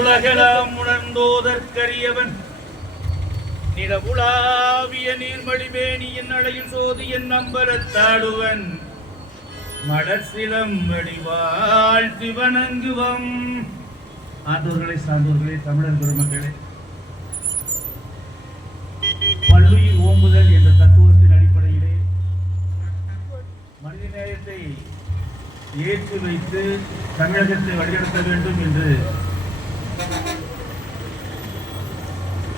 உலகெல்லாம் உணர்ந்தோதற்கரியவன் நிலவுலாவிய நீர்மடிவேணியின் அழையில் சோதியன் நம்பரத்தாடுவன் மடசிலம் வடிவாழ்த்தி வணங்குவம். ஆண்டோர்களே, சான்றோர்களே, தமிழர் பெருமக்களே, பல்லுயிர் ஓம்புதல் என்ற தத்துவத்தின் அடிப்படையிலே மனித நேயத்தை ஏற்றி வைத்து தமிழகத்தை வழிநடத்த வேண்டும் என்று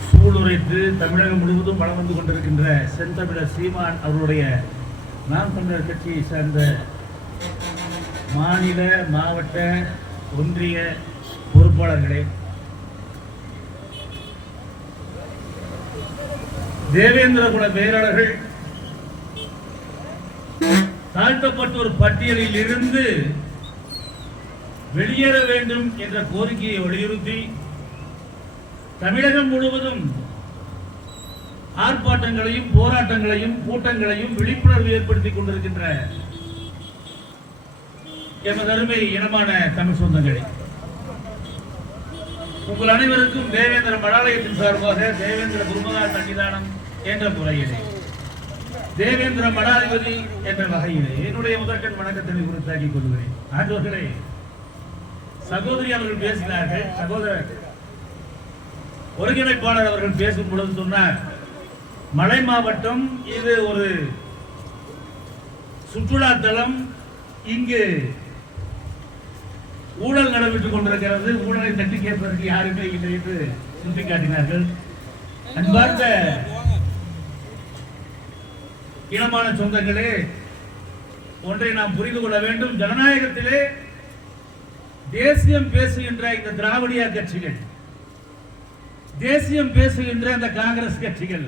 சூளுரைத்து தமிழகம் முழுவதும் வளம் வந்து கொண்டிருக்கின்ற செந்தமிழர் சீமான் அவருடைய நாம் தமிழர் கட்சியை சார்ந்த மாநில, மாவட்ட, ஒன்றிய பொறுப்பாளர்களே, தேவேந்திர குல பேராளர்கள் தாழ்த்தப்பட்ட ஒரு பட்டியலில் இருந்து வெளியேற வேண்டும் என்ற கோரிக்கையை வலியுறுத்தி தமிழகம் முழுவதும் ஆர்ப்பாட்டங்களையும் போராட்டங்களையும் கூட்டங்களையும் விழிப்புணர்வு ஏற்படுத்திக் கொண்டிருக்கின்ற எமது அருமை இனமான தமிழ் சொந்தங்களே, உங்கள் அனைவருக்கும் தேவேந்திர மடாலயத்தின் சார்பாக தேவேந்திர குருமகா சன்னிதானம் என்ற முறையிலே, தேவேந்திர மடாதிபதி என்ற வகையிலே என்னுடைய முதற்கண் வணக்கத்தினை குறித்தாக்கிக் கொள்கிறேன். ஆண்டவர்களே, சகோதரி அவர்கள் பேசினார்கள். சகோதரர் ஒருங்கிணைப்பாளர் அவர்கள் பேசும் பொழுது சொன்னார், மலை மாவட்டம் இது ஒரு சுற்றுலா தலம், இங்கு ஊழல் நடைபெற்றுக் கொண்டிருக்கிறது, ஊழலை தட்டி கேட்பதற்கு யாருமே இல்லை என்று சுட்டிக்காட்டினார்கள். அன்பார்ந்த இனமான சொந்தங்களே, ஒன்றை நாம் புரிந்து கொள்ள வேண்டும். ஜனநாயகத்திலே தேசியம் பேசுகின்ற இந்த திராவிடியா கட்சிகள், தேசியம் பேசுகின்ற அந்த காங்கிரஸ் கட்சிகள்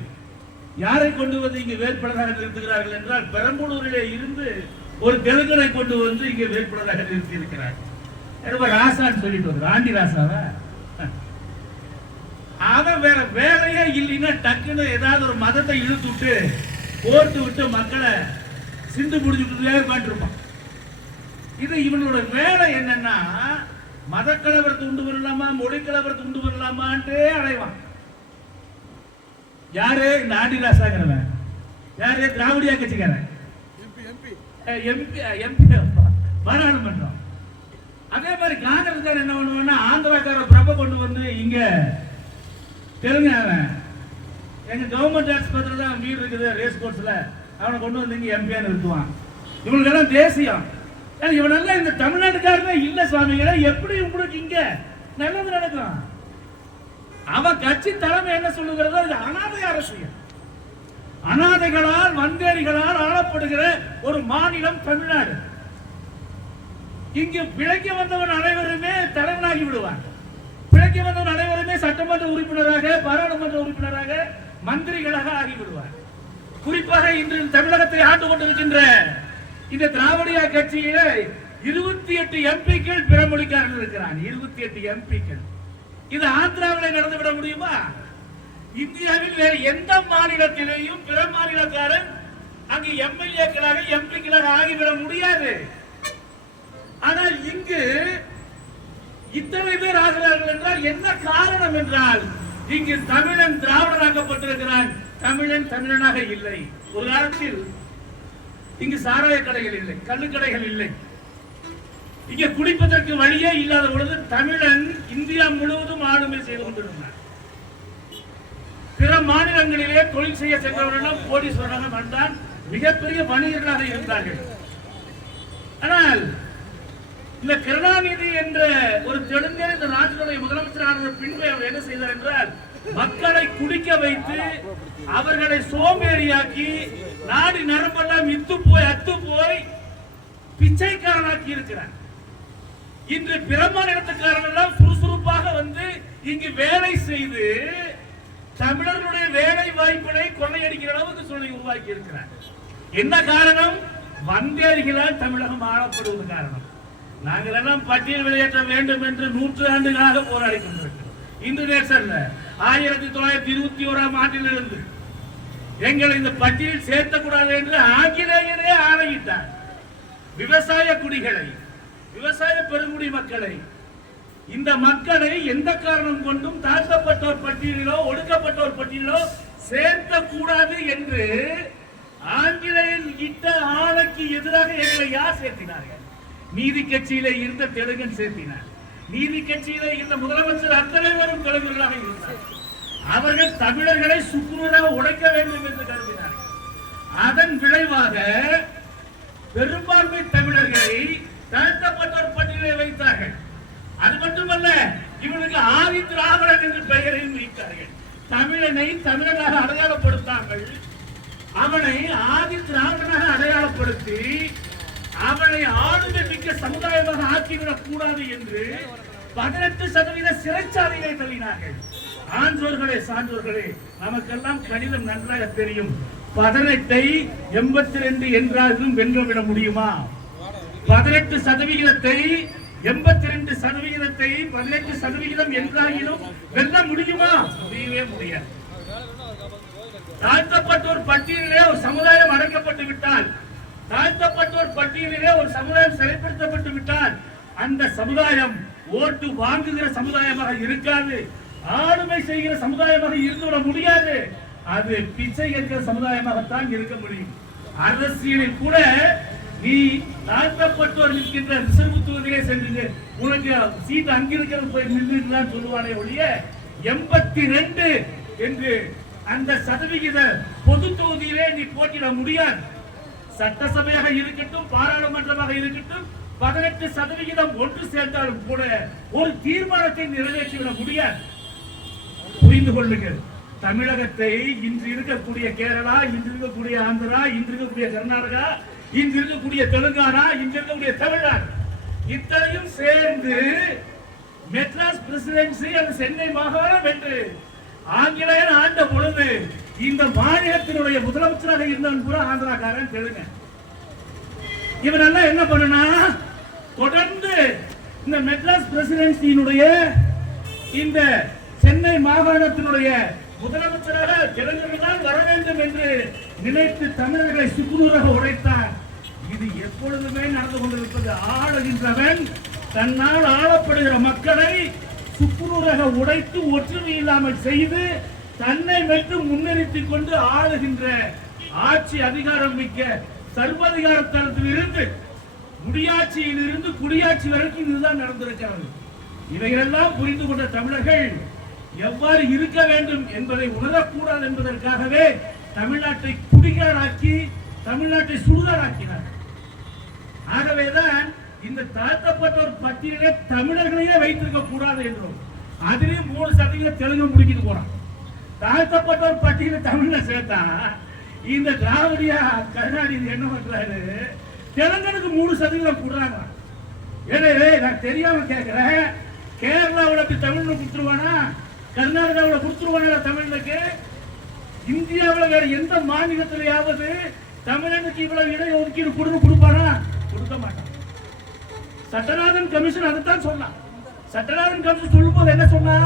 யாரை கொண்டு வந்து இங்கு வேட்பாளராக நிறுத்துகிறார்கள் என்றால், பெரம்பலூரிலே இருந்து ஒரு தெலுங்கனை கொண்டு வந்து இங்கே வேட்பாளராக நிறுத்தி இருக்கிறார். ராசான்னு சொல்லிட்டு வந்து ராண்டி ராசாவா, அவன் வேற வேலையே இல்லைன்னா டக்குன்னு ஏதாவது ஒரு மதத்தை இழுத்து விட்டு கோர்த்து விட்டு மக்களை சிந்து முடிச்சுட்டு உட்காந்துருப்பான். இது இவனோட வேலை என்னன்னா, மத கலவரத்தை உண்டு வரலாமா, மொழி கலவரத்தை உண்டு வரலாமான்ட்டே அடைவான். யாரு இந்த ஆண்டிராசாங்கிறவன்? யாரு? திராவிடியா கட்சிக்காரன், எம்பி பாராளுமன்றம். அதே மாதிரி காங்கிரஸ் என்ன பண்ணுவான்னா, ஆந்திராக்கார பிரப கொண்டு வந்து இங்க தெலுங்கு, எங்க கவர்மெண்ட் ஆஸ்பத்திரியில தான் வீடு இருக்குது ரேஸ் கோர்ஸ்ல, அவனை கொண்டு வந்து இங்க எம்பியா நிறுத்துவான். இவங்களுக்கெல்லாம் தேசியம். இவனெல்லாம் இந்த தமிழ்நாட்டுக்காரனே இல்ல சுவாமிகளை, எப்படி உங்களுக்கு இங்க நல்லது நடக்கும்? அவன் கட்சி தலைமை என்ன சொல்லுகிறதோ இது அனாதை அரசியல். அனாதைகளால் வந்தேரிகளால் ஆளப்படுகிற ஒரு மாநிலம் தமிழ்நாடு. இங்கு பிழைக்க வந்தவன் அனைவருமே தலைவனாகி விடுவான். பிழைக்க வந்தவன் அனைவருமே சட்டமன்ற உறுப்பினராக, பாராளுமன்ற உறுப்பினராக, மந்திரிகளாக ஆகிவிடுவார். குறிப்பாக இன்று தமிழகத்தை ஆண்டு கொண்டிருக்கின்ற இந்த திராவிடியா கட்சியில 28 எம்பிக்கள் பிறமொழிக்காரர்கள் இருக்கிறான். 28 எம்பிக்கள். இது ஆந்திராவில் நடந்துவிட முடியுமா? இந்தியாவில் வேறு எந்த மாநிலத்திலேயும் பிற மாநிலக்காரன் அங்கு எம்எல்ஏக்களாக எம்பிக்களாக ஆகிவிட முடியாது. ஆனால் இங்கு இத்தனை பேர் ஆகிறார்கள் என்றால் என்ன காரணம் என்றால், இங்கு தமிழன் திராவிடனாக்கப்பட்டிருக்கிறான், தமிழன் தமிழனாக இல்லை. ஒரு காலத்தில் இங்கு சாராய கடைகள் இல்லை, கள்ளுக்கடைகள் இல்லை, இங்க குடிப்பதற்கு வழியே இல்லாத பொழுது தமிழன் இந்தியா முழுவதும் ஆளுமை செய்து கொண்டிருந்தார். பிற மாநிலங்களிலே தொழில் செய்ய சென்றவர்களும் கோடீஸ்வரனாக வந்தான், மிகப்பெரிய வணிகர்களாக இருந்தார்கள். ஆனால் இந்த கருணாநிதி என்ற ஒரு தெலுங்கர் இந்த நாட்டினுடைய முதலமைச்சரான பின்பு அவர் என்ன செய்தார் என்றால், மக்களை குடிக்க வைத்து அவர்களை சோம்பேறியாக்கி நாடு நரம்பெல்லாம் அத்து போய் பிச்சைக்காரனாக்கி இருக்கிறார். இன்று பிற மாநிலத்துக்காரர்கள் எல்லாம் சுறுசுறுப்பாக வந்து இங்கு வேலை செய்து தமிழர்களுடைய வேலை வாய்ப்பினை கொள்ளையடிக்கிற அளவுக்கு சூழலை உருவாக்கி இருக்கிறார். என்ன காரணம்? வந்தேரிகளால் தமிழகம் ஆளப்படுவது காரணம். நாங்கள் எல்லாம் பட்டியல் வெளியேற்ற வேண்டும் என்று 100 ஆண்டுகளாக போராடி கொண்டிருக்கிறோம். இன்று நேசல்ல, 1921ஆம் ஆண்டிலிருந்து எங்களை இந்த பட்டியலில் சேர்த்தக்கூடாது என்று ஆங்கிலேயரே ஆணையிட்டார். விவசாய குடிகளை விவசாய பெருங்குடி மக்களை, இந்த மக்களை எந்த காரணம் கொண்டும் தாழ்த்தப்பட்டோர் பட்டியலிலோ ஒடுக்கப்பட்டோர் பட்டியலிலோ சேர்க்க கூடாது என்று ஆங்கிலேயன் இட்ட ஆணைக்கு எதிராக எங்களை யார் சேர்த்தினார்கள்? நீதி கட்சியில இருந்த தெலுங்கன் சேர்த்தினார். நீதி கட்சியில இருந்த முதலமைச்சர் அத்தனை பேரும் தெலுங்கர்களாக இருந்தார். அவர்கள் தமிழர்களை சுக்குநூறாக உடைக்க வேண்டும் என்று கருதினார்கள். அதன் விளைவாக பெரும்பான்மை தமிழர்களை தாழ்த்தப்பட்டோர் பட்டியலை வைத்தார்கள். அது மட்டுமல்ல, இவனுக்கு ஆதி திராவிடன் என்று பெயரையும் வைத்தார்கள். தமிழனை தமிழனாக அடையாளப்படுத்தாமல் அவனை ஆதி திராவிடனாக அடையாளப்படுத்தி அவனை ஆளுமை மிக்க சமுதாயமாக ஆக்கிவிடக் கூடாது என்று 18% சிறைச்சாலையை தள்ளினார்கள். ஆன்றோர்களே, சான்றோர்களே, நமக்கெல்லாம் கணிதம் நன்றாக தெரியும். 18ஐ 82 என்றாலும் வென்றுவிட முடியுமா? 18%ஐ 82%ஐ 18% என்றாலும் வெல்ல முடியுமா? முடியவே முடியாது. தாழ்த்தப்பட்டோர் பட்டியலிலே ஒரு சமுதாயம் அடைக்கப்பட்டு விட்டால், தாழ்த்தப்பட்டோர் பட்டியலிலே ஒரு சமுதாயம் சிறைப்படுத்தப்பட்டு விட்டால், அந்த சமுதாயம் ஓட்டு வாங்குகிற சமுதாயமாக இருக்காது, ஆளுமை செய்கிற சமுதாயமாக இருந்துவிட முடியாது. அது பிச்சை எடுக்கிற சமுதாயமாகத்தான் இருக்க முடியும். அரசியலில் கூட நீ தாழ்த்தப்பட்டோர் நிற்கின்ற ரிசர்வ் தொகுதியிலே சென்று உனக்கு சீட் அங்கிருக்கிறது போய் நின்றுதான் சொல்லுவானே ஒழிய 82 என்று அந்த சதவிகித பொது தொகுதியிலே நீ போட்டியிட முடியாது. சட்டசபையாக இருக்கட்டும், பாராளுமன்றமாக இருக்கட்டும், 18% ஒன்று சேர்ந்தாலும் கூட ஒரு தீர்மானத்தை நிறைவேற்றிவிட முடியாது. புரிந்து கொள்ளுங்கள். தமிழகத்தை இன்று இருக்கக்கூடிய கேரளா, இன்று இருக்கக்கூடிய ஆந்திரா, இன்று இருக்கக்கூடிய கர்நாடகா, இன்று இருக்கக்கூடிய தெலுங்கானா, இன்று இருக்கக்கூடிய தமிழ்நாடு இத்தனையும் சேர்ந்து மெட்ராஸ் பிரசிடென்சி அது சென்னை மாகாணம் என்று ஆங்கிலேயர் ஆண்ட பொழுது இந்த மாநிலத்தினுடைய முதலமைச்சராக இருந்தவன் கூட ஆந்திராக்காரன், தெலுங்கு. இவனெல்லாம் என்ன பண்ணனா, தொடர்ந்து இந்த மெட்ராஸ் பிரசிடென்சியினுடைய இந்த சென்னை மாகாணத்தினுடைய முதலமைச்சராக தெலுங்கர்கள் வர வேண்டும் என்று நினைத்து தமிழர்களை சுக்குநூறாக உடைத்தார். இது எப்பொழுதுமே நடந்து கொண்டிருப்பது. ஆளுகின்றவன் தன்னால் ஆளப்படுகிற மக்களை சுக்குநூறாக உடைத்து ஒற்றுமை இல்லாமல் செய்து தன்னை மட்டும் முன்னிறுத்திக் கொண்டு ஆளுகின்ற ஆட்சி அதிகாரம் மிக்க சர்வாதிகார தளத்தில் இருந்து முடியாட்சியில் இருந்து குடியாட்சி வரைக்கும் இதுதான் நடந்திருக்கிறது. இவைகளெல்லாம் புரிந்து கொண்ட தமிழர்கள் எவ்வாறு இருக்க வேண்டும் என்பதை உணரக்கூடாது என்பதற்காகவே தமிழ்நாட்டை குடிகாராக்கி தமிழ்நாட்டை சுடுகாராக்கினார். ஆகவேதான் இந்த தாழ்த்தப்பட்டோர் பட்டியலே தமிழர்களையே வைத்திருக்க கூடாது என்றும் அதிலும் 3% தெலுங்கு முடிக்கிட்டு போறான். தாழ்த்தப்பட்டோர் பட்டியல தமிழ்ல சேர்த்தா இந்த திராவிடியா கருணாநிதி என்ன பண்றாரு, தெலுங்கனுக்கு 3% கொடுறாங்க. எனவே நான் தெரியாம கேட்கிறேன், கேரளாவோட தமிழ்ல கொடுத்துருவானா, கர்நாடகாவில் கொடுத்துருவாங்க தமிழுக்கு? இந்தியாவில் வேற எந்த மாநிலத்திலேயாவது தமிழனுக்கு இவ்வளவு இட ஒதுக்கீடு கொடுப்பானா? கொடுக்க மாட்டான். சட்டநாதன் கமிஷன் அதைத்தான் சொன்னான். சட்டநாதன் கமிஷன் சொல்லும் போது என்ன சொன்னா,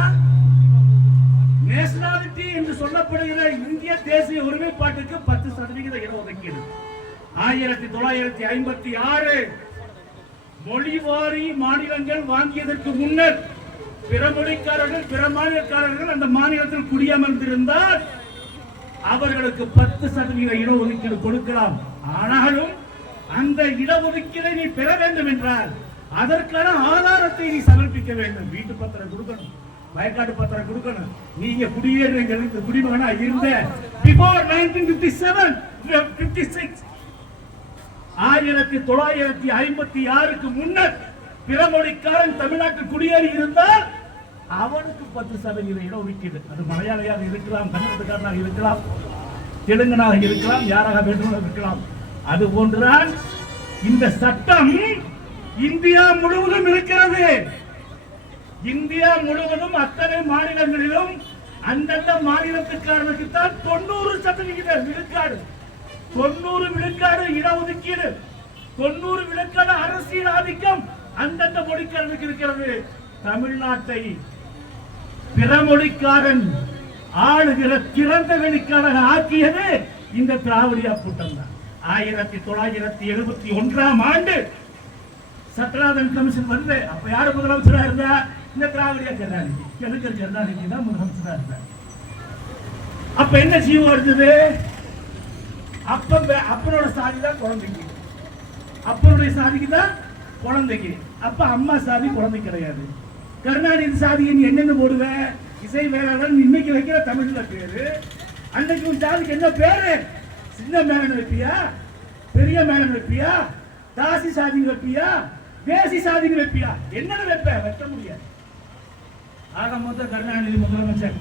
நேஷனாலிட்டி என்று சொல்லப்படுகிற இந்திய தேசிய ஒருமைப்பாட்டுக்கு 10% இட ஒதுக்கீடு. 1956 மொழிவாரி மாநிலங்கள் வாங்கியதற்கு முன்னர் பிற மொழிக்காரர்கள் பிற மாநிலக்காரர்கள் அந்த மாநிலத்தில் குடியமர்ந்திருந்தால் அவர்களுக்கு 10% இடஒதுக்கீடு கொடுக்கலாம். ஆனாலும் அந்த இடஒதுக்கீடை நீ பெற வேண்டும் என்றால் அதற்கான ஆதாரத்தை நீ சமர்ப்பிக்க வேண்டும். வீட்டு பத்திரம் கொடுக்கணும், வயக்காட்டு பத்திரம் கொடுக்கணும். நீங்க குடியேறுங்க குடிமகனா இருந்த பிஃபோர் 1957 56 1956க்கு முன்னர் பிற மொழிக்காரன் தமிழ்நாட்டில் குடியேறி இருந்தால் அவனுக்கு 10% இடஒதுக்கீடு. அது மலையாளியாக இருக்கலாம், கன்னடத்துக்காரனாக இருக்கலாம், தெலுங்கனாக இருக்கலாம், யாராக வேண்டும் இருக்கலாம். அது போன்றுதான் இந்த சட்டம் இந்தியா முழுவதும் இருக்கிறது. இந்தியா முழுவதும் அத்தனை மாநிலங்களிலும் அந்தந்த மாநிலத்துக்காரனுக்கு தான் 90% விழுக்காடு, 90 விழுக்காடு இடஒதுக்கீடு, 90 விழுக்காடு அரசியல் ஆதிக்கம் அந்தந்த மொழிக்காரனுக்கு இருக்கிறது. தமிழ்நாட்டை பிற மொழிக்காரன் ஆளுகிற திறந்த வெளிக்காரன் ஆக்கியது இந்த திராவிடியா கூட்டம் தான். 1971ஆம் ஆண்டு சத்யநாதன் கமிஷன் வந்து அப்ப யாரு முதலமைச்சரா இருந்தா? இந்த திராவிடியா கருணாநிதி, கலைஞர் கருணாநிதி தான் முதலமைச்சரா இருந்தார். அப்ப என்ன ஜீவம் இருந்தது? அப்பனோட சாதி தான் குழந்தைக்கு, அப்பனுடைய சாதிக்கு தான் குழந்தைக்கு. அப்ப அம்மா சாதி குழந்தை கிடையாது. கருணாநிதி சாதியை நீ என்னென்ன போடுவ? இசை வேளாளர் இன்னைக்கு வைக்கிற தமிழ்ல பேரு. அன்னைக்கு உன் சாதிக்கு என்ன பேரு? சின்ன மேலன் வைப்பியா? பெரிய மேலன் வைப்பியா? தாசி சாதி வைப்பியா? தேசி சாதி வைப்பியா? என்னன்னு வைப்ப? வைக்க முடியாது. ஆக மொத்தம் கருணாநிதி முதலமைச்சர்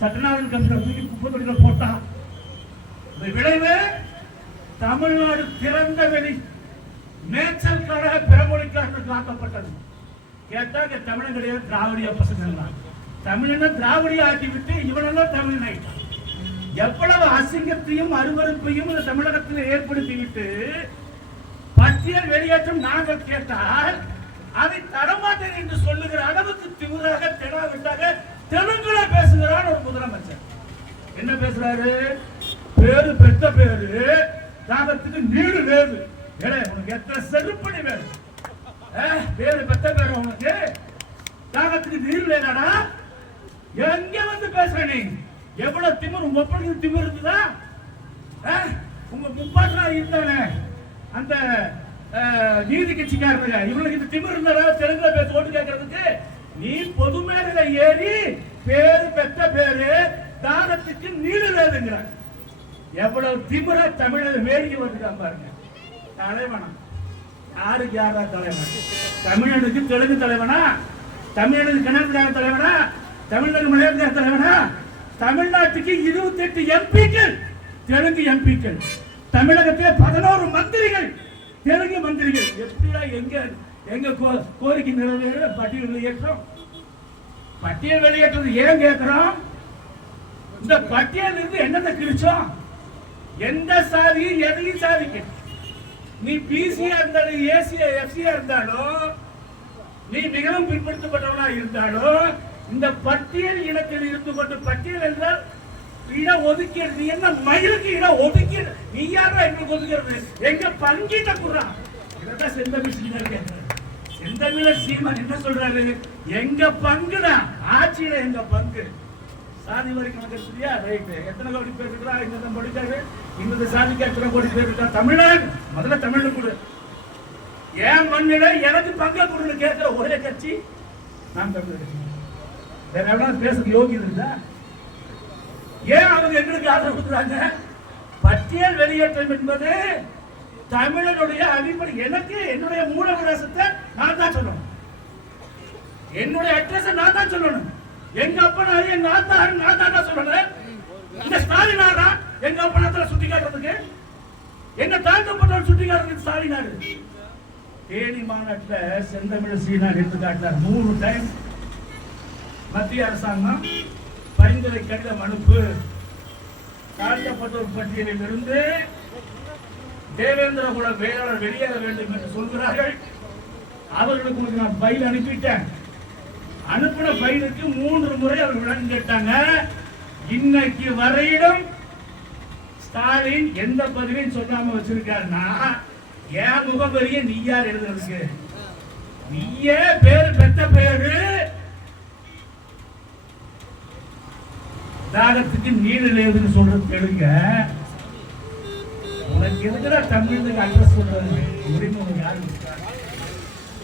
சத்யநாதன் கமிஷன் தூக்கி குப்பை தொட்டில போட்டான். விளைவு தமிழ்நாடு திறந்த வெளி மேய்ச்சல் கழக பிறமொழிக்காரனுக்கு காக்கப்பட்டது. கேட்டா தமிழன் கிடையாது, திராவிடிய பசங்க. தமிழனை திராவிடிய ஆக்கி விட்டு இவனெல்லாம் தமிழன் ஆயிட்டான். எவ்வளவு அசிங்கத்தையும் அருவருப்பையும் இந்த தமிழகத்தில் ஏற்படுத்திவிட்டு பட்டியல் வெளியேற்றம் நாங்கள் கேட்டால் அதை தரமாட்டேன் என்று சொல்லுகிற அளவுக்கு திமுறாக தெனாவிட்டாக தெலுங்குல பேசுகிறான் ஒரு முதலமைச்சர். என்ன பேசுறாரு? பேரு பெற்ற பேரு, தாகத்துக்கு நீடு வேறு. உனக்கு எத்தனை செருப்படி வேறு? பேரு பெற்ற பேரு, உனக்கு தாகத்துக்கு நீர் வேணாடா? எங்க வந்து பேசுற நீ? எவ்வளவு திமிர்? உங்க ஒப்பனுக்கு திமிர் இருக்குதா? உங்க முப்பாட்டா இருந்தானே அந்த நீதி கட்சிக்காரங்க, இவனுக்கு இந்த திமிர் இருந்தா தெலுங்குல பேச ஓட்டு கேட்கறதுக்கு? நீ பொது மேடையில ஏறி பேரு பெற்ற பேரு, தாகத்துக்கு நீடு வேறுங்கிற எவ்வளவு திமிரா தமிழர் வேடிக்கை வந்துட்டான் பாருங்க. தலைவனா யாருக்கு? யாரா தலைவன்? தமிழனுக்கு தெலுங்கு தலைவனா? தமிழனுக்கு கன்னட தலைவனா? தமிழனுக்கு மலையாள தலைவனா? தமிழ்நாட்டுக்கு 28 எம்பிக்கள் தெலுங்கு எம்பிக்கள், தமிழகத்தில் 11 மந்திரிகள் தெலுங்கு மந்திரிகள். எப்படியா எங்க கோரிக்கை நிறைவேற பட்டியல் வெளியேற்றம்? பட்டியல் வெளியேற்றது ஏன் கேட்கிறோம்? இந்த பட்டியல் இருந்து என்னென்ன கிழிச்சோம்? எந்த சாதி எதையும் சாதிக்க, நீ பிசியா இருந்தாலும் ஏசியா எஃப்சியா இருந்தாலும், நீ மிகவும் பிற்படுத்தப்பட்டவனா இருந்தாலும், இந்த பட்டியல் இனத்தில் இருந்து கொண்டு பட்டியல் என்றால் இட ஒதுக்கீடு. நீ என்ன மயிலுக்கு இட ஒதுக்கீடு? நீ யாரா எங்களுக்கு ஒதுக்கிறது? எங்க பங்கிட்ட குடுறான். இதான் செந்தமிழ் சீமான் கேட்கிறார். செந்தமிழர் சீமான் என்ன சொல்றாரு? எங்க பங்குடா, ஆட்சியில எங்க பங்கு. சாதி வரி கணக்கு சரியா? ரைட்டு. எத்தனை கோடி பேர் இருக்கிறா? இந்த படிக்காரு இந்த சாதிக்கு எத்தனை கோடி பேர் இருக்கா? தமிழ்நாடு முதல்ல தமிழ்ல கொடு. ஏன் மண்ணில எனக்கு பங்க கொடுன்னு கேட்கிற ஒரே கட்சி நாம் தமிழர் கட்சி. வேற எவ்வளவு பேசுறது யோகியம் இருந்தா? ஏன் அவங்க எங்களுக்கு ஆதரவு கொடுக்குறாங்க? பட்டியல் வெளியேற்றம் என்பது தமிழனுடைய அடிப்படை. எனக்கு என்னுடைய மூல விலாசத்தை நான் தான் சொல்லணும், என்னுடைய அட்ரஸ் நான் தான் சொல்லணும். எங்க அப்பனாரு எங்க ஆத்தாரு நான் தான் சொல்லணும். இந்த ஸ்டாலின் ஆறா எங்க அப்பனாத்துல சுட்டி காட்டுறதுக்கு? என்ன தாழ்த்தப்பட்டவர் சுட்டி காட்டுறதுக்கு ஸ்டாலினாரு? தேனி மாநாட்டில் செந்தமிழ் சீனார் எடுத்து காட்டினார். 3 டைம் மத்திய அரசாங்கம் பரிந்துரை கடிதம் அனுப்பு, தாழ்த்தப்பட்டோர் பட்டியலில் இருந்து தேவேந்திர குல வேளாளர் வெளியேற வேண்டும் என்று சொல்கிறார்கள். அவர்களுக்கு நான் பைல் அனுப்பிட்டேன். அனுப்பின பைலுக்கு 3 முறை அவர் விளக்கம் கேட்டாங்க. இன்னைக்கு வரையிலும் ஸ்டாலின் எந்த பதிலையும் சொல்லாம வச்சிருக்காருன்னா, என் முகவரிய நீ யார் எழுதுறதுக்கு? நீயே பேரு பெற்ற பேரு, தாகத்துக்கு நீர் எழுதுன்னு சொல்றது தெலுங்க. உனக்கு எதுக்குற தமிழுக்கு அட்ரஸ் சொல்றது? உரிமை யாரு?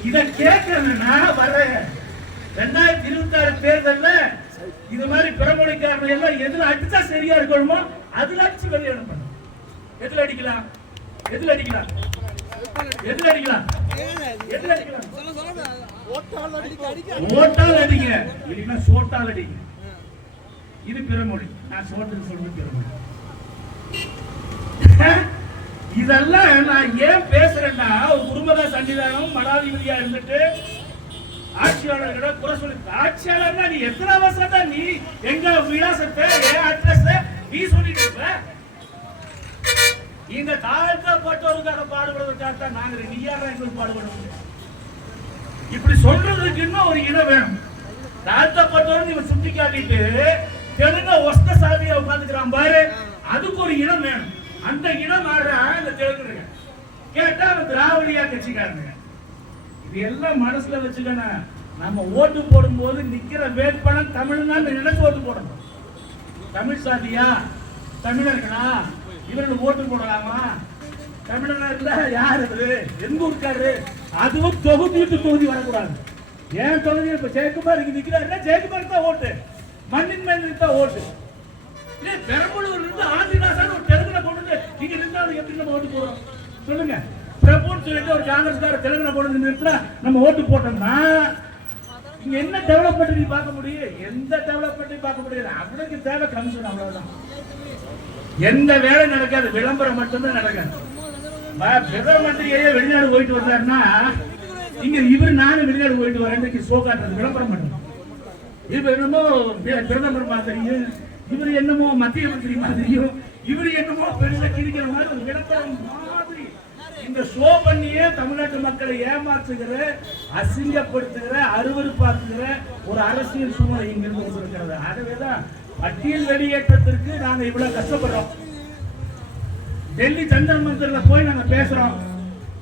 இத கேட்கறதுன்னா வர 2026 தேர்தல்ல இது மாதிரி பிறமொழிக்காரர்கள் எல்லாம் எதுல அடிச்சா சரியா இருக்கணுமோ அதுல அடிச்சு வெளியே அனுப்பணும். எதுல அடிக்கலாம்? எதுல அடிக்கலாம்? எதுல அடிக்கலாம்? எதுல அடிக்கலாம்? ஓட்டால் அடிங்க, இல்லைன்னா சோட்டால் அடிங்க. இது பிறமொழி. நான் சோட்டுன்னு சொல்றது பிறமொழி. இதெல்லாம் நான் ஏன் பேசுறேன்னா, ஒரு குடும்ப சன்னிதானம் மடாதிபதியா இருந்துட்டு ஆட்சியாளர்களை குறை சொல்லி, ஆட்சியாளர்னா நீ எத்தனை வருஷம் தான் நீ எங்க விலாசத்தை ஏன் அட்ரஸ் நீ சொல்லிட்டு இருப்ப? இந்த தாழ்த்தப்பட்டவருக்காக பாடுபடுவதற்காக நாங்க நீ யாரா எங்களுக்கு பாடுபட முடியும்? இப்படி சொல்றதுக்கு இன்னும் ஒரு இனம் வேணும். தாழ்த்தப்பட்டவர் நீங்க சுட்டி காட்டிட்டு தெலுங்க ஒஸ்த சாதியா உட்காந்துக்கிறான் பாரு, அதுக்கு ஒரு இனம் வேணும். அந்த இனம் ஆடுற இந்த தெலுங்கு கேட்டா திராவிடியா கட்சிக்காரங்க. இது எல்லாம் மனசுல வச்சுக்கணும். நம்ம ஓட்டு போடும்போது நிக்கிற வேட்பாளர் தமிழ்நாடு நினைச்சு ஓட்டு போடணும். தமிழ் சாதியா, தமிழர்களா, இவர்கள் ஓட்டு போடலாமா? தமிழ்நாடுல யார் இவரு, எங்க ஊருக்காரு, அதுவும் தொகுதி வரக்கூடாது. ஏன் தொகுதி இப்ப ஜெயக்குமார் இங்க நிக்கிறாருன்னா ஜெயக்குமார் தான் ஓட்டு, மண்ணின் மேல் தான் ஓட்டு. பெரம்பலூர்ல இருந்து ஆதிநாசன் ஒரு தெலுங்குல கொண்டு இங்க இருந்தா எப்படி நம்ம ஓட்டு போடுறோம் சொல்லுங்க? பிரபுன்னு சொல்லிட்டு ஒரு காங்கிரஸ்கார தெலுங்குல கொண்டு நிறுத்தினா நம்ம ஓட்டு போட்டோம்னா இங்க என்ன டெவலப்மெண்ட் நீ பார்க்க முடியும்? எந்த டெவலப்மெண்ட் பார்க்க முடியாது. அவனுக்கு தேவை கமிஷன், அவ்வளவுதான். எந்த வேலை நடக்காது, விளம்பரம் மட்டும்தான் நடக்காது. பிரதம மந்திரியே வெளிநாடு போயிட்டு வர்றாருன்னா இங்க இவரு நானும் வெளிநாடு போயிட்டு வரேன் சோ காட்டுறது விளம்பரம் மட்டும். இவர் என்னமோ பிரதமர் மாதிரியும், இவர் என்னமோ மத்திய மந்திரி மாதிரியும், இவர் என்னமோ பெருசா கிழிக்கிற மாதிரி ஒரு விளம்பரம் மாதிரி இந்த ஷோ பண்ணியே தமிழ்நாட்டு மக்களை ஏமாற்றுகிற, அசிங்கப்படுத்துகிற, அருவருப்பாக்குகிற ஒரு அரசியல் சூழ்நிலை இங்கிருந்து இருக்கிறது. ஆகவேதான் பட்டியல் வெளியேற்றத்திற்கு நாங்க இவ்வளவு கஷ்டப்படுறோம். டெல்லி ஜந்தர் மந்தர்ல போய் நாங்க பேசுறோம்.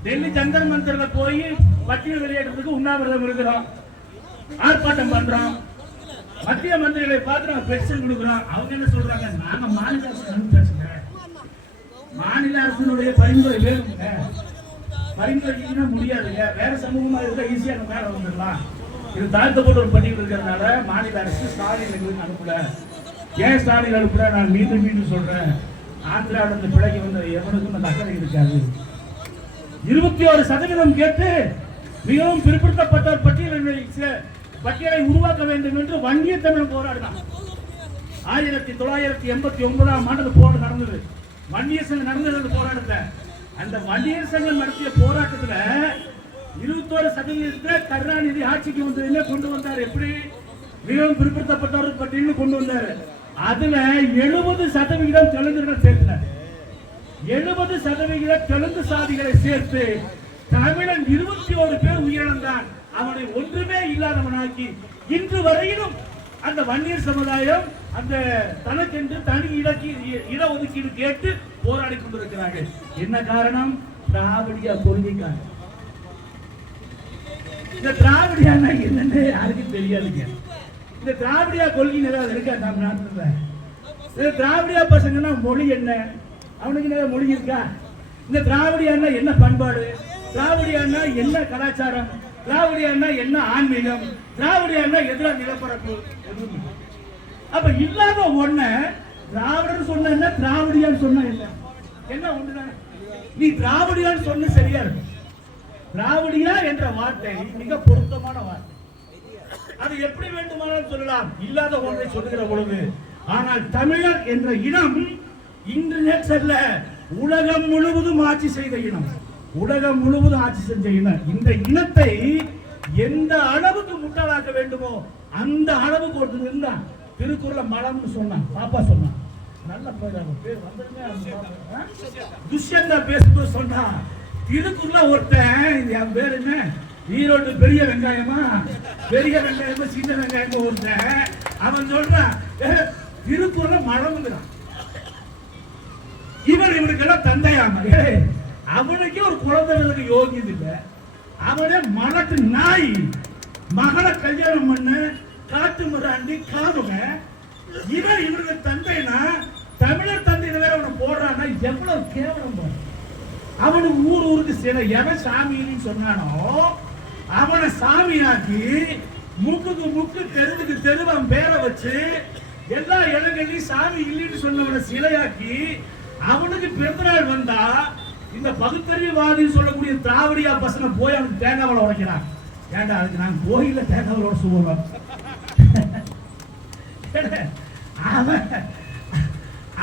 டெல்லி ஜந்தர் மந்தர்ல போய் பட்டியல் வெளியேற்றத்துக்கு உண்ணாவிரதம் இருக்கிறோம், ஆர்ப்பாட்டம் பண்றோம். மத்திய மந்திரிகளை பார்த்து நாங்க பென்ஷன் கொடுக்கிறோம். அவங்க என்ன சொல்றாங்க? நாங்க மாநில அரசு அனுப்பிச்சுங்க, மாநில அரசினுடைய பரிந்துரை வேணுங்க, பரிந்துரைக்கு முடியாதுங்க, வேற சமூகமா இருந்தா ஈஸியா மேல வந்துடலாம். இது தாழ்த்தப்பட்ட ஒரு பட்டியல் இருக்கிறதுனால மாநில அரசு ஸ்டாலின் எங்களுக்கு அனுப்பல. ஏன் ஸ்டாலின் அனுப்பல? நான் மீண்டும் சொல்றேன், ஆந்திராவில் இந்த பிழைக்கு வந்த எவனுக்கும் அந்த அக்கறை இருக்காது. 21% கேட்டு மிகவும் பிற்படுத்தப்பட்ட பட்டியலை உருவாக்க வேண்டும் என்று வன்னிய தமிழ் போராடினான். 1989ஆம் ஆண்டு போராட்டம் நடந்தது. வன்னியர் சங்கம் நடந்தது போராட்டத்தை. அந்த வன்னியர் சங்கம் நடத்திய போராட்டத்துல 21% கருணாநிதி ஆட்சிக்கு வந்ததுல கொண்டு வந்தார். எப்படி? மிகவும் பிற்படுத்தப்பட்டவர்கள் பட்டியலில் கொண்டு வந்தார். அதுல 70% தெலுங்குகளை சேர்த்தார். 70% தெலுங்கு சாதிகளை சேர்த்து தமிழன் 21 பேர் உயிரிழந்தான். அவனை ஒன்றுமே இல்லாதவனாக்கி இன்று வரையிலும் அந்த வன்னியர் சமுதாயம் அந்த தனக்கென்று தனி இடஒதுக்கீடு கேட்டு போராடி கொண்டிருக்கிறார்கள். என்ன காரணம்? திராவிடியா கொள்கைக்காக. இந்த திராவிடியானா என்னன்னு யாருக்கும் தெரியாதுங்க. இந்த திராவிடியா கொள்கை ஏதாவது இருக்கா தமிழ்நாட்டுல? இந்த திராவிடியா பசங்கன்னா மொழி என்ன, அவனுக்கு நிறைய மொழி இருக்கா? இந்த திராவிடியானா என்ன பண்பாடு, திராவிடியானா என்ன கலாச்சாரம், திராவிடியானா என்ன ஆன்மீகம், திராவிடியானா எதிராக நிலப்பரப்பு. அப்ப இல்லாத ஒண்ண திராவிடர் சொன்ன என்ன, திராவிடியான்னு சொன்ன என்ன, என்ன ஒண்ணுதான். நீ திராவிடியான்னு சொன்ன சரியா இருக்கும். திராவிடியா என்ற வார்த்தை மிக பொருத்தமான வார்த்தை. அது எப்படி வேண்டுமானாலும் சொல்லலாம், இல்லாத ஒன்றை சொல்லுகிற பொழுது. ஆனால் தமிழர் என்ற இனம் இன்று நேற்றல்ல, உலகம் முழுவதும் ஆட்சி செய்த இனம், உலகம் முழுவதும் ஆட்சி செஞ்ச இனம். இந்த இனத்தை எந்த அளவுக்கு முட்டாளாக்க வேண்டுமோ அந்த அளவுக்கு ஒருத்தர் இருந்தா. திருக்குறள மலம்னு சொன்னான், பாப்பா சொன்னான், நல்ல பேர் வந்துருங்க. துஷ்யந்தா பேசும்போது சொன்னா, திருக்குறள ஒருத்தன், என் பேர் என்ன, ஈரோடு பெரிய வெங்காயமா, பெரிய வெங்காயமா சின்ன வெங்காயமா ஒருத்தன், அவன் சொல்றான் திருக்குறள மலம்ங்கிறான். இவனுக்கெல்லாம் தந்தையாம, அவனுக்கே ஒரு குழந்தைகளுக்கு யோகியது இல்லை. அவனே மலட்டு நாய், மகளை கல்யாணம் பண்ண காட்டு மிராண்டி காணுங்க. இவனுக்கு தந்தைனா தமிழர் தந்தையில வேற அவனை போடுறான்னா எவ்வளவு கேவலம். அவனுக்கு ஊருக்கு சில எவன் சாமின்னு சொன்னானோ அவனை சாமியாக்கி முக்குக்கு முக்கு தெருவுக்கு தெருவு அவன் பேரை வச்சு எல்லா இடங்களையும் சாமி இல்லைன்னு சொன்னவனை சிலையாக்கி அவனுக்கு பிறந்தநாள் வந்தா இந்த பகுத்தறிவுவாதி சொல்லக்கூடிய திராவிடியா பசங்க போய் அவனுக்கு தேங்காவளை உடைக்கிறான். ஏண்டா அதுக்கு நான் கோயில தேங்காவளை உடச்சு போவேன்.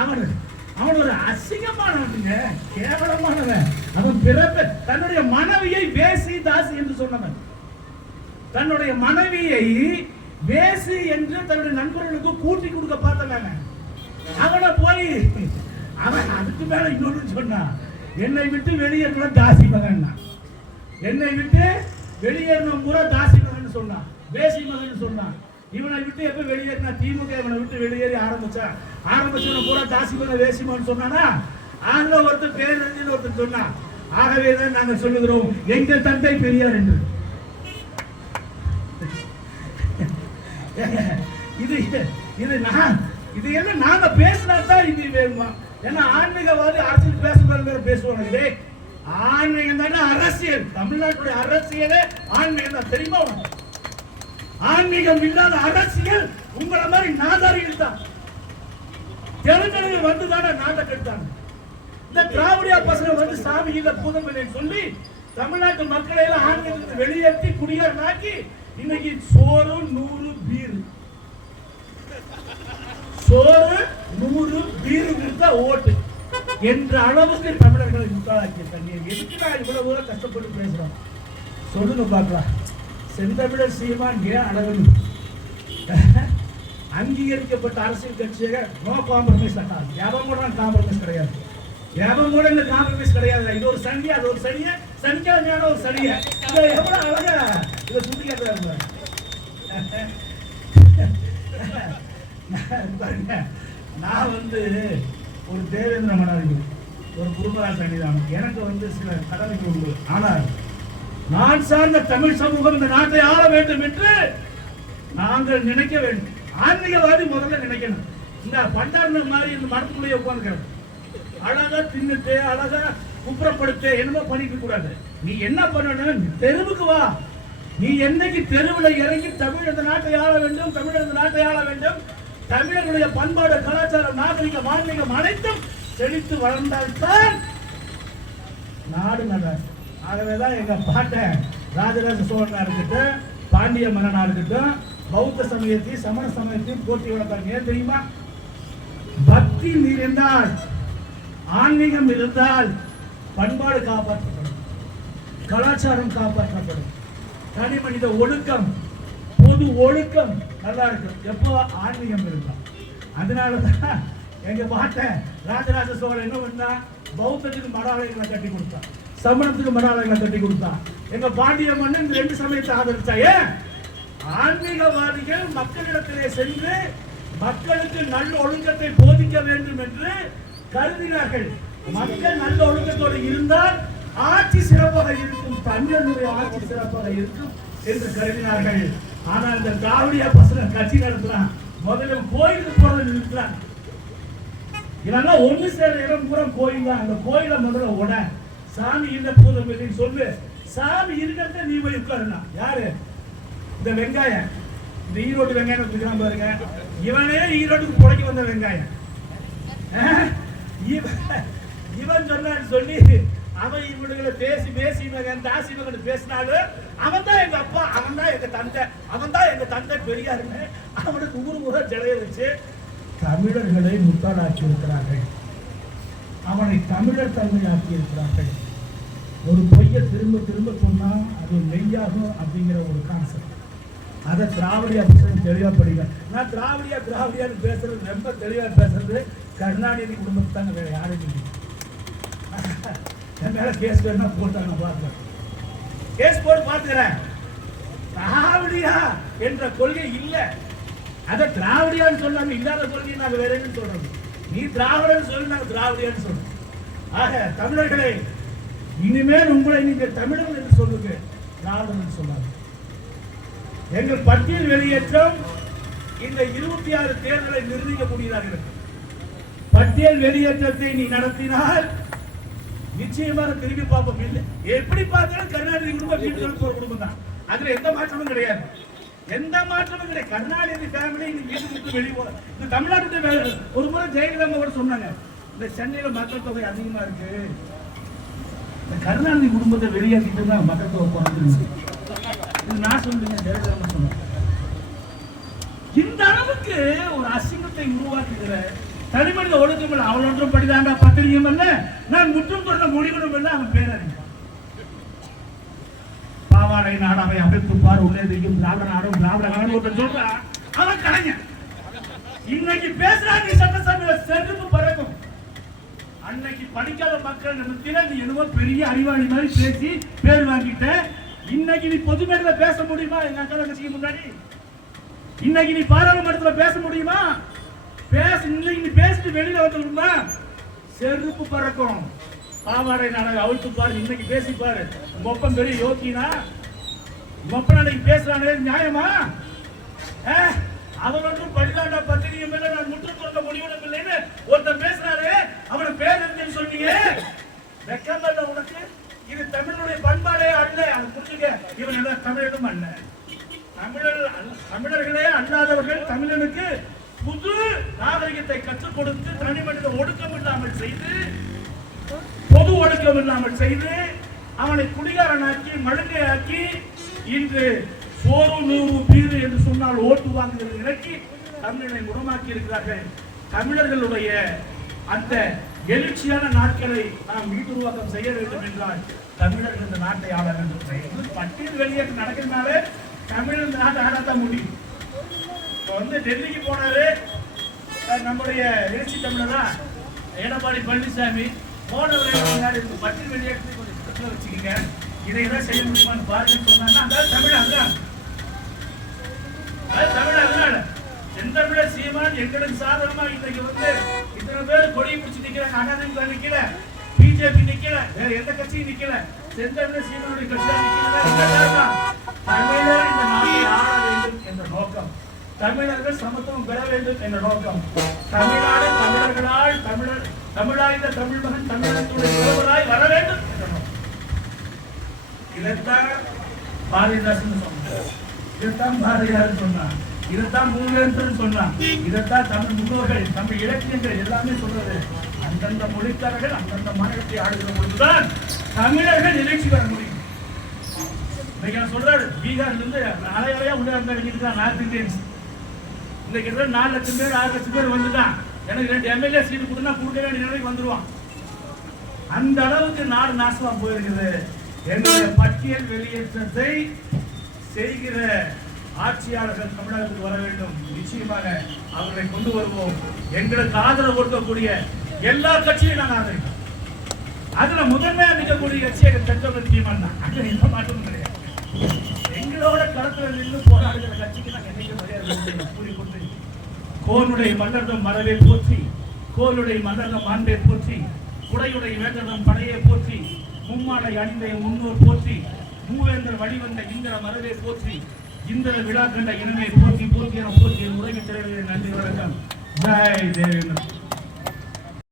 அவன் ஒரு அசிங்கமானவனுங்க, கேவலமானவன். அவன் பிறப்பு தன்னுடைய மனைவியை வேசி தாசி என்று சொன்னவன், தன்னுடைய மனைவியை வேசி என்று தன்னுடைய நண்பர்களுக்கு கூட்டி கொடுக்க பார்த்தவன். அவனை போய் அவன் அதுக்கு மேல இன்னொன்னு சொன்னான், என்னை விட்டு வெளியேறின தாசி மகன், என்னை விட்டு வெளியேறின முறை தாசி மகன் சொன்னான், வேசி மகன் சொன்னான். இவனை விட்டு எப்ப வெளியேறினா திமுக இவனை விட்டு வெளியேறி ஆரம்பிச்சவன பூரா தாசி மகன் வேசி மகன் சொன்னானா? ஆங்க ஒருத்தர் பேரறிஞர் ஒருத்தர் சொன்னான். ஆகவேதான் நாங்கள் சொல்லுகிறோம் எங்கள் தந்தை பெரியார் என்று. இது இது நான் இது என்ன நாங்க பேசினா தான் இது வேணுமா? ஏன்னா ஆன்மீகவாதி அரசியல் பேசுறது பேசுவாங்க. ஆன்மீகம் தானே அரசியல். தமிழ்நாட்டுடைய அரசியலே ஆன்மீகம் தான். தெரியுமா? ஆன்மீகம் இல்லாத அரசியல் உங்களை மாதிரி நாதாரிகள் தான். தெலுங்கு வந்து தானே நாட்டை கெடுத்தாங்க. இந்த திராவிடியா பசங்க வந்து சாமி இல்ல பூதம் இல்லைன்னு சொல்லி தமிழ்நாட்டு மக்களை எல்லாம் ஆன்மீகத்தை வெளியேற்றி குடியாரனாக்கி இன்னைக்கு சோறு 100 பீர், சோறு 100 பீருக்கு ஓட்டு என்ற அளவுக்கு தமிழர்களை முட்டாளாக்கிய தண்ணீர். எதுக்கு நான் இவ்வளவு கஷ்டப்பட்டு பேசுறோம் சொல்லுங்க பார்க்கலாம். செந்தமிழர் சீமான் ஏன் அழகு அங்கீகரிக்கப்பட்ட அரசியல் கட்சியாக நோ காம்ப்ரமைஸ். எவன் கூட காம்ப்ரமைஸ் கிடையாது. எவன் கூட இந்த காம்ப்ரமைஸ் கிடையாது. இது ஒரு சனிய, அது ஒரு சனிய, சனிக்கிழமையான ஒரு சனிய. எவ்வளவு அழகா இதை சுட்டி காட்டுறாங்க பாருங்க. நான் வந்து ஒரு தேவேந்திர மன்னருக்கு ஒரு குருமராஜ் சன்னிதானம் எனக்கு வந்து சில கடமைகள் உண்டு. ஆனால் நான் சார்ந்த தமிழ் சமூகம் இந்த நாட்டை ஆள வேண்டும் என்று நாங்கள் நினைக்க வேண்டும். ஆன்மீகவாதி முதல்ல நினைக்கணும். இந்த பண்டாரண மாதிரி இந்த மரத்துக்குள்ளேயே உட்காந்துக்கிறது அழகா தின்னுட்டு அழகா குப்புறப்படுத்து என்னமோ பண்ணிக்க கூடாது. நீ என்ன பண்ணணும்? தெருவுக்கு வா. நீ என்னைக்கு தெருவில் இறங்கி தமிழ் இந்த நாட்டை ஆள வேண்டும், தமிழர் இந்த நாட்டை ஆள வேண்டும், தமிழர்களுடைய பண்பாடு கலாச்சாரம் நாகரிகம் ஆன்மீகம் அனைத்தும் செழித்து வளர்ந்தால்தான் நாடு நல்லா. ஆகவேதான் எங்க பாட்டன் ராஜராஜ சோழனா இருக்கட்டும், பாண்டிய மன்னனா இருக்கட்டும், பௌத்த சமயத்தையும் சமண சமயத்தையும் போட்டி வளர்த்தாங்க. ஏன் தெரியுமா? பக்தி இருந்தால் ஆன்மீகம் இருந்தால் பண்பாடு காப்பாற்றப்படும், கலாச்சாரம் காப்பாற்றப்படும், தனி மனித ஒழுக்கம் பொது ஒழுக்கம் நல்லா இருக்கும். எப்போ ஆன்மீகம் இருந்தா. அதனாலதான் எங்க பாட்டன் ராஜராஜ சோழன் என்ன பண்ணா? பௌத்தத்துக்கு மடாலயங்களை கட்டி கொடுத்தான், சமணத்துக்கு மடாலயங்களை கட்டி கொடுத்தான். எங்க பாண்டிய மன்னன் இந்த 2 சமயத்தை ஆதரிச்சா. ஏன்? ஆன்மீகவாதிகள் மக்களிடத்திலே சென்று மக்களுக்கு நல்ல ஒழுக்கத்தை போதிக்க வேண்டும் என்று கருதினார்கள். மக்கள் நல்ல ஒழுக்கத்தோடு இருந்தால் ஆட்சி சிறப்பாக இருக்கும், தமிழனுடைய ஆட்சி சிறப்பாக இருக்கும் என்று கருதினார்கள். ஆனால் இந்த திராவிடியா பசங்க கட்சி நடத்துறான். முதல்ல கோயிலுக்கு போறது நிறுத்துறான். இதெல்லாம் ஒண்ணு சேர இடம் பூரா கோயில் தான். அந்த கோயில முதல்ல உட சாமி இல்ல பூதம் இல்லைன்னு சொல்லு. சாமி இருக்கிறத நீ போய் உட்காருனா. யாரு? இந்த வெங்காயம், இந்த ஈரோடு வெங்காயம் இருக்கிறான் பாருங்க. இவனே ஈரோட்டுக்கு புடைக்க வந்த வெங்காயம். இவன் சொன்னான்னு சொல்லி அவன் இவனுங்களை பேசி பேசி தாசி மகன் பேசினாலும் அவன் தான் எங்க அப்பா, அவன் தான் எங்க தந்தை, அவன் தான் எங்க தந்தை பெரியாருன்னு அவனுக்கு ஊர் ஜலைய வச்சு தமிழர்களை முட்டாளாக்கி இருக்கிறார்கள். அவனை தமிழர் தன்மையாக்கி இருக்கிறார்கள். ஒரு பொய்யை திரும்ப திரும்ப சொன்னா அது மெய்யாகும் அப்படிங்கிற ஒரு கான்செப்ட். அதை திராவிடியா தெளிவா படிக்க. நான் திராவிடியான்னு பேசுறது ரொம்ப தெளிவா பேசுறது கருணாநிதி குடும்பத்தை தாங்க, வேற யாரும் இல்லை. என் மேல கேஸ் வேணா போட்டாங்க, பார்க்கிறேன். கேஸ் போட்டு பார்த்துக்கிறேன். திராவிடியா என்ற கொள்கை இல்ல. அதை திராவிடியான்னு சொல்லாம இல்லாத கொள்கையை நாங்க வேற என்ன சொல்றோம்? நீ திராவிடன்னு சொல்லி நாங்க திராவிடியான்னு சொல்றோம். ஆக தமிழர்களே, இனிமேல் உங்களை நீங்க தமிழர்கள் என்று சொல்லுங்க, திராவிடர்கள் சொல்லாங்க. எங்கள் பட்டியல் வெளியேற்றம் இந்த 26 தேர்தலை நிர்ணயிக்கக்கூடியதாக இருக்கு. பட்டியல் வெளியேற்றத்தை நீ நடத்தினால் நிச்சயமாக திரும்பி பார்ப்போம். இல்லை எப்படி பார்த்தாலும் கருணாநிதி குடும்பம் வீட்டுக்கு ஒரு குடும்பம் தான். அதுல எந்த மாற்றமும் கிடையாது, எந்த மாற்றமும் கிடையாது. கருணாநிதி ஃபேமிலி வீட்டுக்கு வெளியே போல. இந்த தமிழ்நாட்டுடைய ஒரு முறை ஜெயலலிதா கூட சொன்னாங்க, இந்த சென்னையில மக்கள் தொகை அதிகமா இருக்கு, இந்த கருணாநிதி குடும்பத்தை வெளியேற்றிட்டு தான் மக்கள் தொகை குறைஞ்சிருக்கு. நான் சொல்லுங்க, ஜெயலலிதா சொன்னாங்க. இந்த அளவுக்கு ஒரு அசிங்கத்தை உருவாக்குகிற தனிமனித ஒழுக்கம் அவள் ஒன்றும் படிதாண்டா பத்திரிகையும் அல்ல, நான் முற்றும் தொட்ட மொழிகளும் அல்ல. அவன் பேரறிஞர். பாவாடை நாடாவை அமைப்பு பார் உள்ளே தெரியும் திராவிட நாடும் திராவிட நாடும் ஒருத்தர் சொல்றான். அவன் கலைஞர். இன்னைக்கு பேசுறாங்க சட்டசபையில செருப்பு பறக்கும். அன்னைக்கு படிக்காத மக்கள் நிறுத்தின நீ என்னவோ பெரிய அறிவாளி மாதிரி பேசி பேர் வாங்கிட்ட. இன்னைக்கு நீ பொது மேடையில பேச முடியுமா? எங்க அக்கா கட்சிக்கு முன்னாடி இன்னைக்கு நீ பாராளுமன்றத்தில் பேச முடியுமா? இன்னைக்கு நீ பேசிட்டு வெளியில வந்துருமா செருப்பு பறக்கும். பாவாடை நாடக அவிழ்த்து பாரு, இன்னைக்கு பேசி பாரு. மொப்பம் பெரிய யோக்கினா மொப்ப நாளைக்கு பேசுறானே நியாயமா? அவன் ஒன்றும் படிதாண்டா பத்திரிகை மேல நான் முற்று கொடுக்க முடியணும் இல்லைன்னு ஒருத்தன் பேசுறாரு. அவனை பேர் என்னன்னு சொன்னீங்க. வெக்கம் இல்ல உனக்கு? இது தமிழுடைய பண்பாடே அல்ல. அதை புரிஞ்சுக்க. இவன் என்ன தமிழனும் அல்ல. தமிழர்களே அல்லாதவர்கள் தமிழனுக்கு புது நாகரிகத்தை கற்றுக் கொடுத்து தனி மனித ஒடுக்கம் இல்லாமல் செய்து, பொது ஒடுக்கம் இல்லாமல் செய்து, அவனை குடிகாரனாக்கி மழுங்கையாக்கி, இன்று சோறு நூறு பீரு என்று சொன்னால் ஓட்டு வாங்குகிறது இறக்கி தமிழனை முடமாக்கி இருக்கிறார்கள். தமிழர்களுடைய அந்த எழுச்சியான நாட்களை நாம் மீட்டுருவாக்கம் செய்ய வேண்டும் என்றால் தமிழர்கள் இந்த நாட்டை ஆள வேண்டும். பட்டியல் வெளியேற்றம் நடக்கிறதுனால தமிழ் இந்த நாட்டை ஆளத்தான் முடியும். இப்போ டெல்லிக்கு போனாரு நம்முடைய எழுச்சி தமிழரா எடப்பாடி பழனிசாமி. போனவரை பட்டியல் வெளியேற்றத்தை கொஞ்சம் வச்சுக்கோங்க, இதை தான் செய்ய முடியுமான்னு பாருன்னு சொன்னாங்கன்னா அந்த தமிழ் அங்கான் செந்தமிழர் சீமான் எங்களுக்கு சாதகமா இன்னைக்கு இத்தனை பேர் கொடியை பிடிச்சு நிக்கிறாங்க. அதிமுக நிக்கல, பிஜேபி நிக்கல, வேற எந்த கட்சியும் நிக்கல. செந்தமிழர் சீமானுடைய கட்சி நிக்கல. தமிழர் இந்த நாட்டை ஆள வேண்டும் என்ற நோக்கம், தமிழர்கள் சமத்துவம் பெற வேண்டும் என்ற நோக்கம், தமிழ்நாடு தமிழர்களால் தமிழாய்ந்த தமிழ் மகன் தமிழகத்துடைய தலைவராய் வர வேண்டும் என்ற நோக்கம். இதைத்தான் பாரதிதாசன் சொன்னார், இதைத்தான் பாரதியார் சொன்னார், இதைத்தான் மூவேந்தன் சொன்னான், இதைத்தான் தமிழ் முன்னோர்கள் தமிழ் இலக்கியங்கள் எல்லாமே சொல்றது. அந்தந்த மொழிக்காரர்கள் அந்தந்த மாநிலத்தை ஆடுகிற பொழுதுதான் தமிழர்கள் நிகழ்ச்சி வர முடியும். இன்னைக்கு நான் சொல்றாரு, பீகார்ல இருந்து அலையலையா உள்ள இருக்கான் நார்த் இந்தியன்ஸ். இன்னைக்கு 4 லட்சம் பேர் 6 லட்சம் பேர் வந்துதான். எனக்கு 2 எம்எல்ஏ சீட்டு கொடுத்தா கொடுக்க வேண்டிய நிலைக்கு வந்துருவான். அந்த அளவுக்கு நாடு நாசமா போயிருக்குது. என்னுடைய பட்டியல் வெளியேற்றத்தை செய்கிற ஆட்சியாளர்கள் தமிழகத்துக்கு வர வேண்டும். நிச்சயமாக அவர்களை கொண்டு வருவோம். எங்களுக்கு ஆதரவு கொடுக்கக்கூடிய எல்லா கட்சியும் நாங்கள் ஆதரிக்கிறோம். அதுல முதன்மையா நிற்கக்கூடிய கட்சியை செந்தமிழர் சீமான் தான். அங்க எந்த மாற்றமும் கிடையாது. எங்களோட களத்தில் நின்று போராடுகிற கட்சிக்கு நாங்கள் என்னைக்கு மரியாதை கூறி கொண்டு, கோனுடைய மன்னர்தம் மரபை போற்றி, கோளுடைய மன்னர்தம் மாண்பை போற்றி, குடையுடைய வேந்தனம் படையை போற்றி, மும்மாடை அணிந்த முன்னோர் போற்றி, மூவேந்தர் வழிவந்த இந்திர மரபை போற்றி, இந்திர விழா கண்ட இனமே போற்றி போற்றி என போற்றி உலகின் தலைவர்களின் நன்றி வணக்கம். ஜெய் தேவேந்திர.